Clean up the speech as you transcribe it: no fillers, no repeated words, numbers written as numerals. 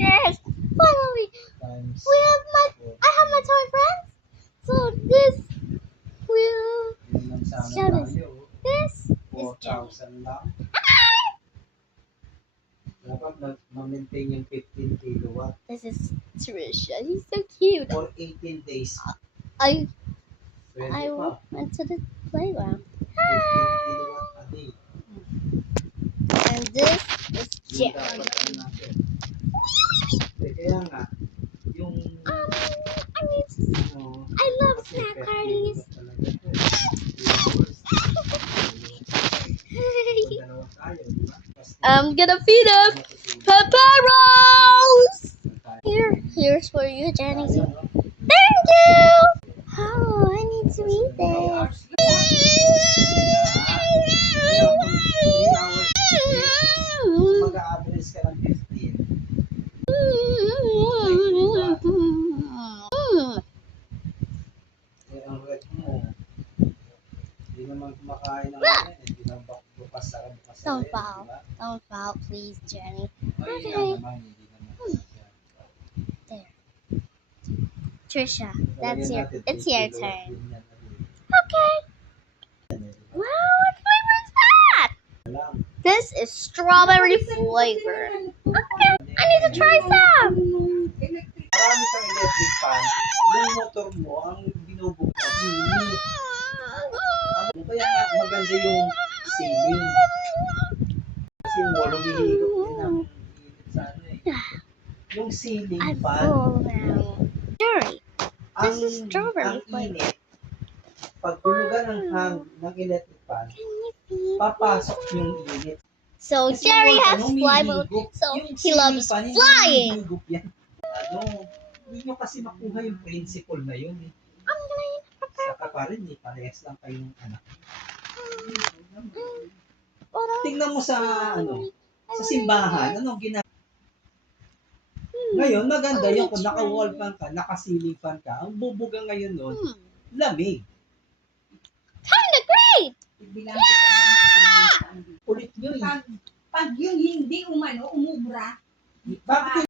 Yes, finally, times I have my toy friends. So this will, yun lang sana Show this. tayo. this is Jenny. 4,000 lang. Dapat ma-maintain yung 15 kilowatt This is Trisha. He's so cute. for 18 days. I Pwede pa. went to the playground. 15 kilowatt a day. And this is Yung Jenny. dapat ano natin. Kaya nga, yung I need to. ano, I love kasi snack 15 parties. kilowatt talaga ito eh. Viewers. Kung dalawa tayo, di ba? Kasi I'm gonna feed him matutulog Pepperos. tayo. Here's for you, Jenny. Ayun, no? Thank you. Oh, I need to eat this. Kaya kung 3 hours mag-a-average ka ng 15. Eh, ang rep mo, hindi naman kumakain ng ano, hindi naman bukas sa bukas sa Don't rin, foul. di ba? Don't foul, please, Jenny. Ay, Okay. nga naman, hindi naman siya. There. Trisha, that's Lagyan your. natin It's 3 your kilowatt turn. din yan, ano eh. Okay. Yan eh, di ba? Wow, what flavor is that? Alam. This is strawberry flavor. Okay, I need to try some. Marami kang electric fan, yung motor mo, ang binubuga, init. Kaya nga maganda yung ceiling. Kasi yung walong hihigop din ang init sa ano eh. Yung ceiling I'm fan, full now. Jerry, ang, this is strawberry ang init, pag tulugan ng electric fan, can you feed? papasok yung init. So Kasi Jerry yung has ano, fly mode, humihigop. so Yung he ceiling loves fan, hindi flying. humihigop yan. Ano, hindi nyo kasi makuha yung principle na yun eh. I'm gonna eat Saka pa rin eh, parehas lang kayong anak. what else? Tingnan mo sa ano, sa simbahan, anong ginagawa? Ngayon, maganda yun kung naka-wall fan ka, naka-ceiling fan ka. Ang bubuga ngayon nun, lamig. Kind of great. Ulit nyo eh. Pag yung hindi umubra, Bakit